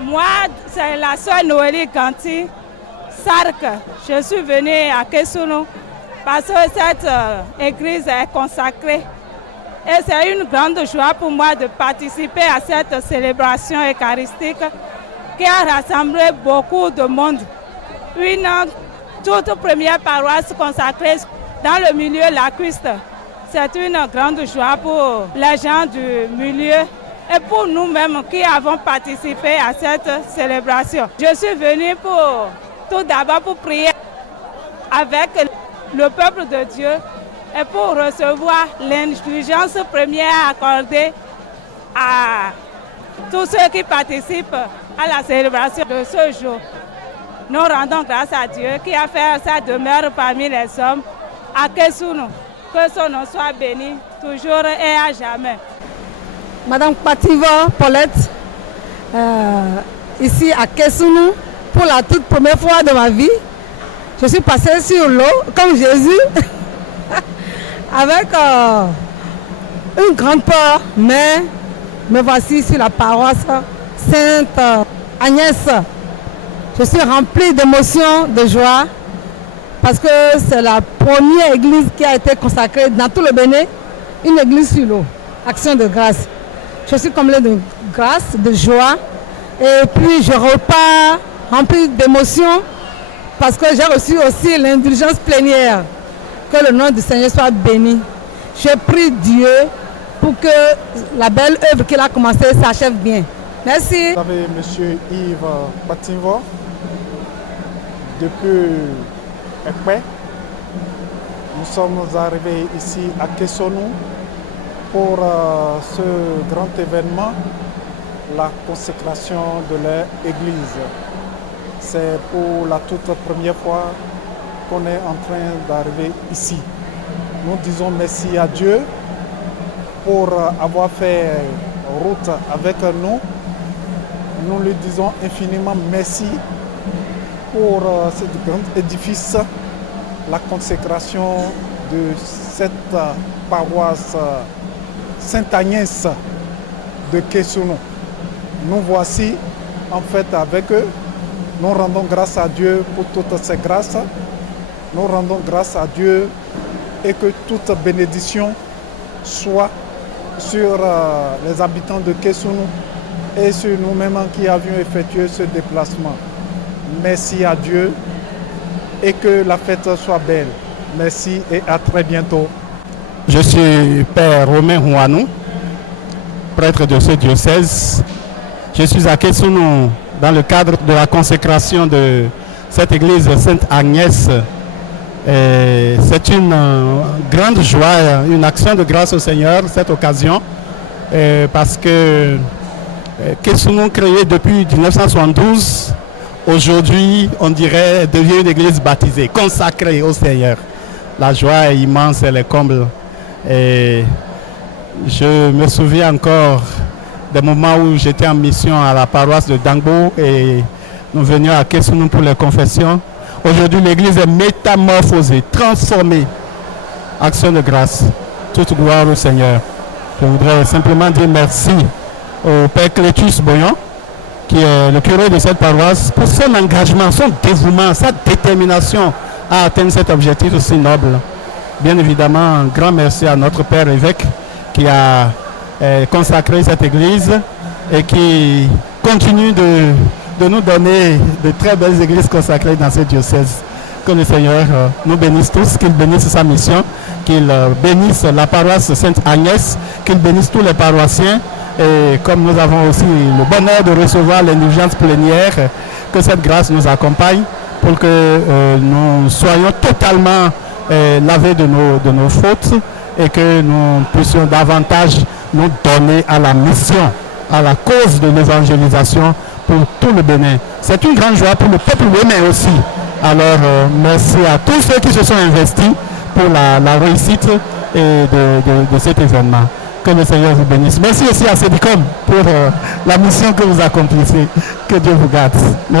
Moi, c'est la sœur Noélie Ganti, Sark. Je suis venue à Kessono parce que cette église est consacrée. Et c'est une grande joie pour moi de participer à cette célébration eucharistique qui a rassemblé beaucoup de monde. Une toute première paroisse consacrée dans le milieu lacustre. C'est une grande joie pour les gens du milieu et pour nous-mêmes qui avons participé à cette célébration. Je suis venue tout d'abord pour prier avec le peuple de Dieu et pour recevoir l'indulgence première accordée à tous ceux qui participent à la célébration de ce jour. Nous rendons grâce à Dieu qui a fait sa demeure parmi les hommes à Kessono. Que son nom soit béni toujours et à jamais. Madame Pativa Paulette, ici à Kessono, pour la toute première fois de ma vie, je suis passée sur l'eau comme Jésus, avec une grande peur, mais me voici sur la paroisse Sainte Agnès. Je suis remplie d'émotions, de joie, parce que c'est la première église qui a été consacrée dans tout le Bénin, une église sur l'eau, action de grâce. Je suis comblée de grâce, de joie, et puis je repars remplie d'émotions, parce que j'ai reçu aussi l'indulgence plénière. Que le nom du Seigneur soit béni. Je prie Dieu pour que la belle œuvre qu'il a commencée s'achève bien. Merci. Vous savez, M. Yves Patinvo, depuis Ekpe, nous sommes arrivés ici à Kessono pour ce grand événement, la consécration de l'église. C'est pour la toute première fois qu'on est en train d'arriver ici. Nous disons merci à Dieu pour avoir fait route avec nous. Nous lui disons infiniment merci pour ce grand édifice, la consécration de cette paroisse Sainte-Agnès de Kessono. Nous voici en fait avec eux. Nous rendons grâce à Dieu pour toutes ces grâces. Nous rendons grâce à Dieu et que toute bénédiction soit sur les habitants de Kessono et sur nous-mêmes qui avions effectué ce déplacement. Merci à Dieu et que la fête soit belle. Merci et à très bientôt. Je suis Père Romain Houanou, prêtre de ce diocèse. Je suis à Kessono dans le cadre de la consécration de cette église Sainte-Agnès. C'est une grande joie, une action de grâce au Seigneur, cette occasion, parce que Kessono, créé depuis 1972, aujourd'hui, on dirait, devient une église baptisée, consacrée au Seigneur. La joie est immense, elle est comble. Et je me souviens encore des moments où j'étais en mission à la paroisse de Dangbo et nous venions à Kessono pour les confessions. Aujourd'hui, l'église est métamorphosée, transformée. Action de grâce. Toute gloire au Seigneur. Je voudrais simplement dire merci au Père Clétus Boyon, qui est le curé de cette paroisse, pour son engagement, son dévouement, sa détermination à atteindre cet objectif aussi noble. Bien évidemment, un grand merci à notre Père évêque qui a consacré cette église et qui continue de nous donner de très belles églises consacrées dans ce diocèse. Que le Seigneur nous bénisse tous, qu'il bénisse sa mission, qu'il bénisse la paroisse Sainte-Agnès, qu'il bénisse tous les paroissiens. Et comme nous avons aussi le bonheur de recevoir l'indulgence plénière, que cette grâce nous accompagne pour que nous soyons totalement lavés de nos fautes et que nous puissions davantage nous donner à la mission, à la cause de l'évangélisation pour tout le Bénin. C'est une grande joie pour le peuple bénin aussi. Alors, merci à tous ceux qui se sont investis pour la réussite de cet événement. Que le Seigneur vous bénisse. Merci aussi à Cédicom pour la mission que vous accomplissez. Que Dieu vous garde. Merci.